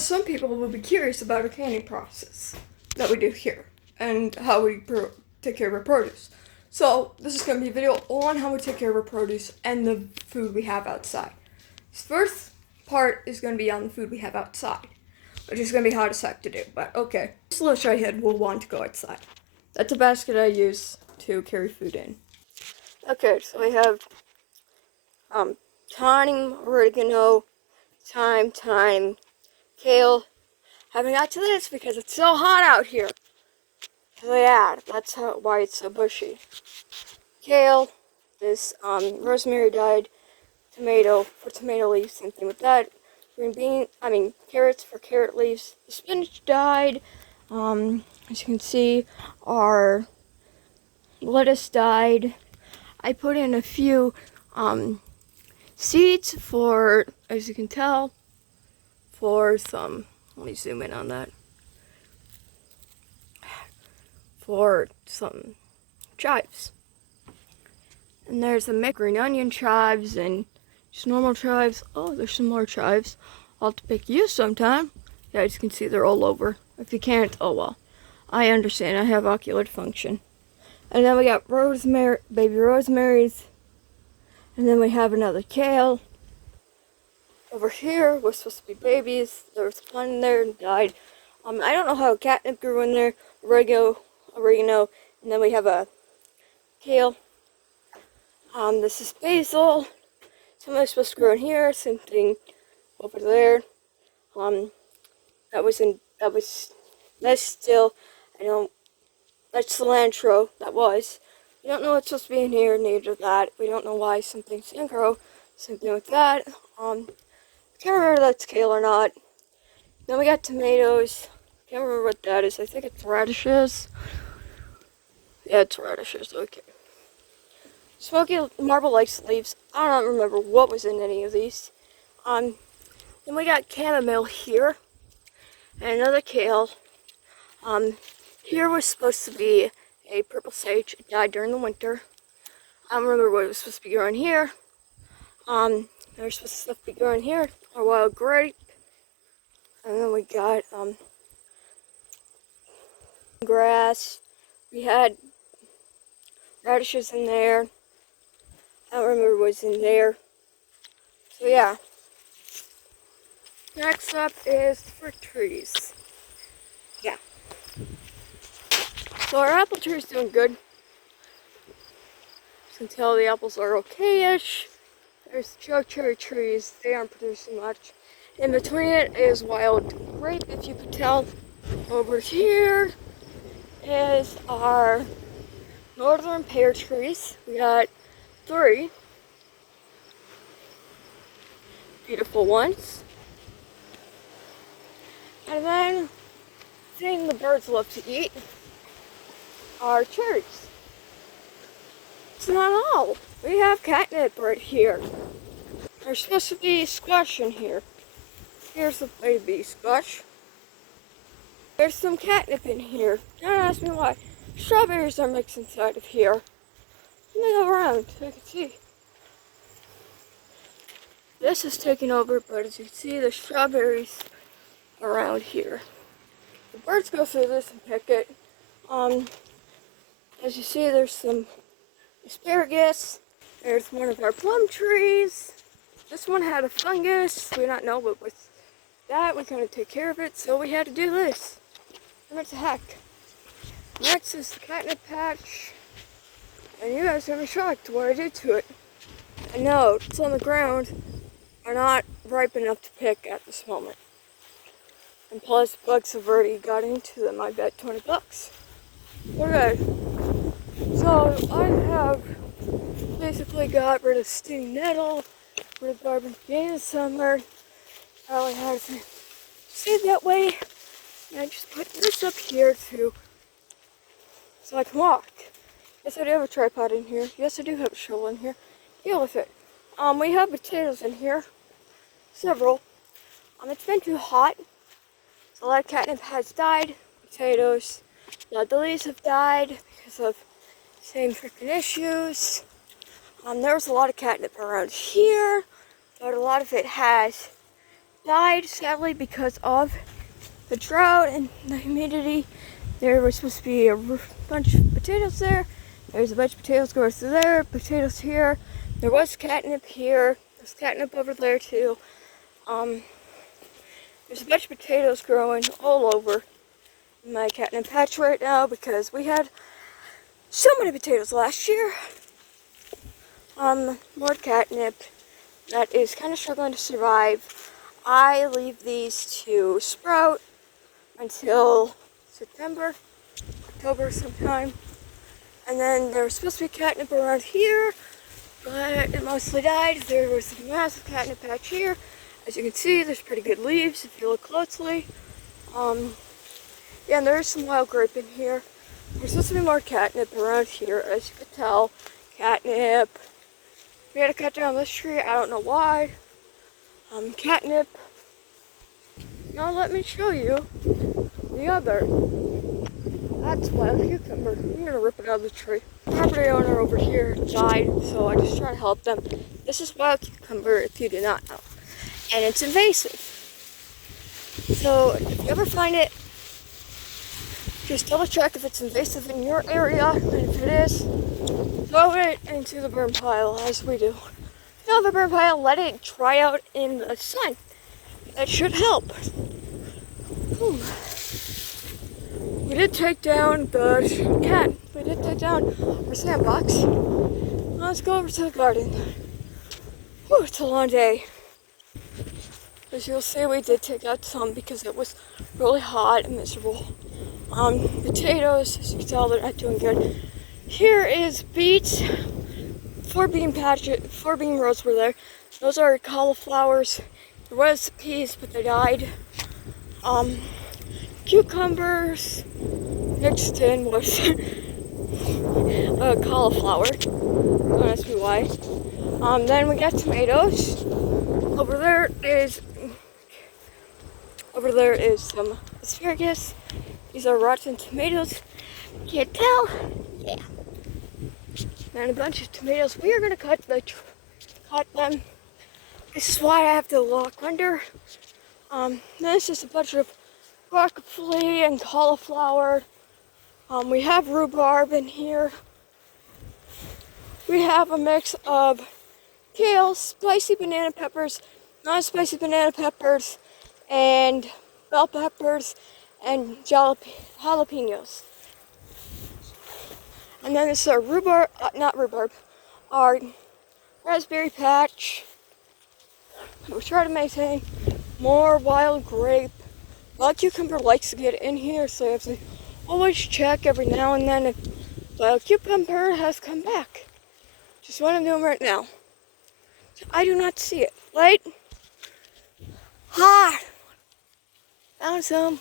some people will be curious about our canning process that we do here and how we take care of our produce. So this is going to be a video on how we take care of our produce and the food we have outside. This first part is going to be on the food we have outside, which is going to be hard as heck to do, but okay. This little tray head will want to go outside. That's a basket I use to carry food in. Okay, so we have thyme, oregano, thyme, kale. Haven't got to this because it's so hot out here. So yeah, that's why it's so bushy. Kale, this rosemary dyed tomato for tomato leaves, same thing with that. Carrots for carrot leaves. The spinach dyed. As you can see, our lettuce dyed. I put in a few seeds for, as you can tell, for some, let me zoom in on that, for some chives. And there's the green onion chives and just normal chives. Oh, there's some more chives. I'll have to pick you sometime. Yeah, as you can see, they're all over. If you can't, oh well. I understand, I have ocular dysfunction. And then we got rosemary, baby rosemaries. And then we have another kale. Over here was supposed to be babies. There was one in there and died. I don't know how catnip grew in there. Oregano, and then we have a kale. This is basil. Some are supposed to grow in here. Same thing over there. That's still, that's cilantro. That was. We don't know what's supposed to be in here, neither that. We don't know why some things didn't grow. Same thing with that. Can't remember if that's kale or not. Then we got tomatoes. Can't remember what that is. I think it's radishes. Yeah, it's radishes. Okay. Smoky marble ice leaves. I don't remember what was in any of these. Then we got chamomile here. And another kale. Here was supposed to be a purple sage. It died during the winter. I don't remember what it was supposed to be growing here. There's supposed to be growing here. A wild grape. And then we got grass. We had radishes in there. I don't remember what was in there. So yeah. Next up is fruit trees. Yeah. So our apple tree is doing good. You can tell the apples are okay-ish. There's choke cherry trees. They aren't producing much. In between it is wild grape, if you could tell. Over here is our northern pear trees. We got 3 beautiful ones. And then, the thing the birds love to eat are cherries. It's not all. We have catnip right here. There's supposed to be squash in here. Here's the baby squash. There's some catnip in here. Don't ask me why. Strawberries are mixed inside of here. Let me go around so you can see. This is taking over, but as you can see, there's strawberries around here. The birds go through this and pick it. As you see, there's some asparagus. There's one of our plum trees. This one had a fungus. We don't know what was that. We couldn't take care of it, so we had to do this. And what the heck? Next is the catnip patch. And you guys are gonna be shocked what I did to it. I know, it's on the ground. Are not ripe enough to pick at this moment. And plus, bugs have already got into them. I bet 20 bucks. Okay. So, I have basically got rid of stinging nettle, rid of garbage beginning of summer. I only had to stay that way. And I just put this up here too, so I can walk. Yes, I do have a tripod in here. Yes, I do have a shovel in here. Deal with it. We have potatoes in here. Several. It's been too hot. So a lot of catnip has died. Potatoes. A lot of the leaves have died because of same freaking issues. There was a lot of catnip around here, but a lot of it has died sadly because of the drought and the humidity. There was supposed to be a bunch of potatoes there. There's a bunch of potatoes going through there, potatoes here. There was catnip here. There's catnip over there too. There's a bunch of potatoes growing all over my catnip patch right now because we had so many potatoes last year. More catnip that is kind of struggling to survive. I leave these to sprout until September, October sometime. And then there was supposed to be catnip around here, but it mostly died. There was a massive catnip patch here. As you can see, there's pretty good leaves if you look closely. Yeah, and there's some wild grape in here. There's supposed to be more catnip around here, as you can tell. Catnip. We had to cut down this tree, I don't know why. Catnip. Now let me show you the other. That's wild cucumber. I'm gonna rip it out of the tree. Property owner over here died, so I just try to help them. This is wild cucumber, if you do not know. And it's invasive. So if you ever find it, just double check if it's invasive in your area, and if it is, throw it into the burn pile as we do. If you have a burn pile, let it dry out in the sun. That should help. We did take down the cat. We did take down our sandbox. Let's go over to the garden. Whew, it's a long day. As you'll see, we did take out some because it was really hot and miserable. Potatoes, as you can tell, they're not doing good. Here is beets. 4 bean rows were there. Those are cauliflowers. There was peas, but they died. Cucumbers mixed in with cauliflower. Don't ask me why. Then we got tomatoes. Over there is some asparagus. These are rotten tomatoes. Can't tell? Yeah. And a bunch of tomatoes. We are gonna cut them. This is why I have to lock under. Then it's just a bunch of broccoli and cauliflower. We have rhubarb in here. We have a mix of kale, spicy banana peppers, non-spicy banana peppers, and bell peppers, and jalapenos. And then this is our our raspberry patch. We try to maintain more wild grape. Wild cucumber likes to get in here, so you have to always check every now and then if wild cucumber has come back. Just what I'm doing right now. I do not see it. Light. Ha! Found some.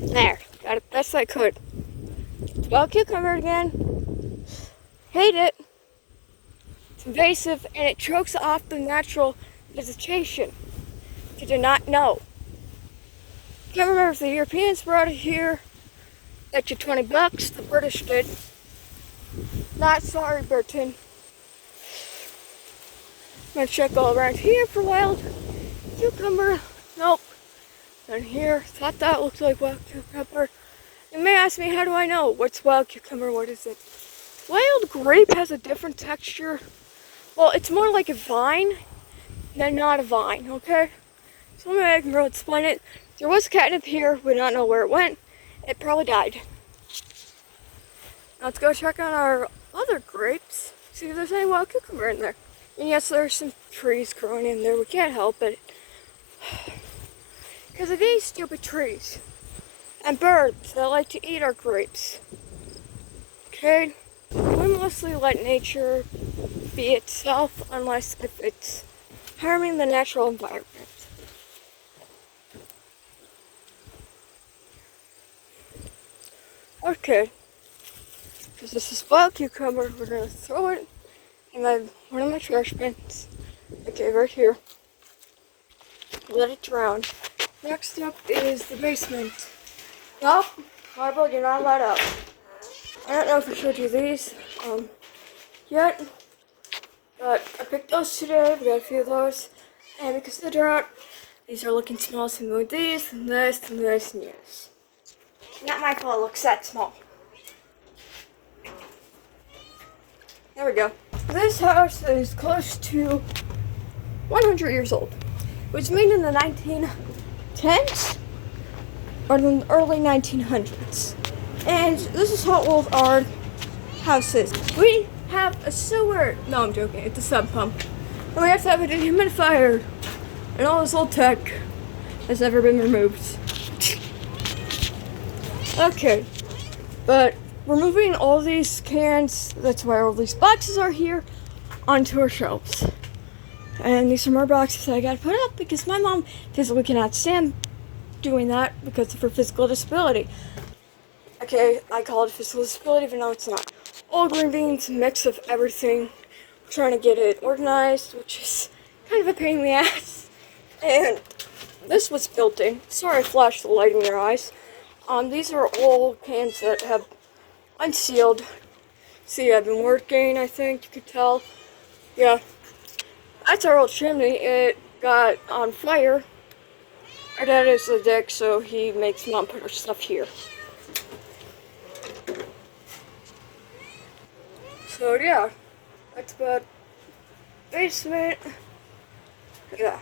There, got it best I could. Wild cucumber again. Hate it. It's invasive and it chokes off the natural vegetation. If you do not know. Can't remember if the Europeans brought it here. Bet you $20. The British did. Not sorry, Britain. I'm gonna check all around here for wild cucumber. Nope. And here, thought that looked like wild cucumber. You may ask me, how do I know what's wild cucumber? What is it? Wild grape has a different texture. Well, it's more like a vine than not a vine, okay? So maybe I can really explain it. There was catnip here. We don't know where it went. It probably died. Now let's go check on our other grapes. See if there's any wild cucumber in there. And yes, there's some trees growing in there. We can't help it. Because of these stupid trees. And birds that like to eat our grapes. Okay? We mostly let nature be itself unless if it's harming the natural environment. Okay. Because this is wild cucumber, we're going to throw it in one of my trash bins. Okay, right here. Let it drown. Next up is the basement. Nope, marble, you're not allowed up. I don't know if I showed you these yet, but I picked those today. We got a few of those, and because of the drought, these are looking small, so we moved these, and this, and this, and this. Not my fault, it looks that small. There we go. This house is close to 100 years old. It was made in the 1910s or the early 1900s. And this is how old our house is. We have a sewer. No, I'm joking. It's a sub pump. And we have to have a dehumidifier. And all this old tech has never been removed. Okay. But we're moving all these cans, that's why all these boxes are here, onto our shelves. And these are more boxes that I gotta put up because my mom physically cannot stand doing that because of her physical disability. Okay, I call it a physical disability, even though it's not. All green beans, mix of everything. I'm trying to get it organized, which is kind of a pain in the ass. And this was built in. Sorry I flashed the light in your eyes. These are all cans that have unsealed. See, I've been working, I think you could tell. Yeah. That's our old chimney. It got on fire. Our dad is a dick, so he makes mom put her stuff here. So yeah, that's about basement. Yeah.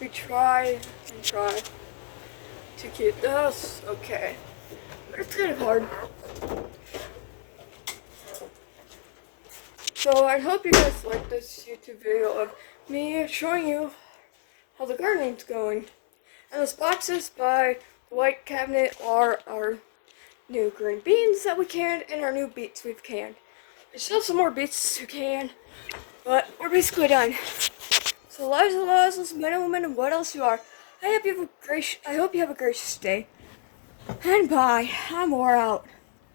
We try to keep this okay. But it's kind of hard. So I hope you guys like this YouTube video of me showing you how the gardening's going. And those boxes by the white cabinet are our new green beans that we canned and our new beets we've canned. There's still some more beets to can, but we're basically done. So lives and laws, men and women, and what else you are. I hope you have a gracious day. And bye. I'm wore out.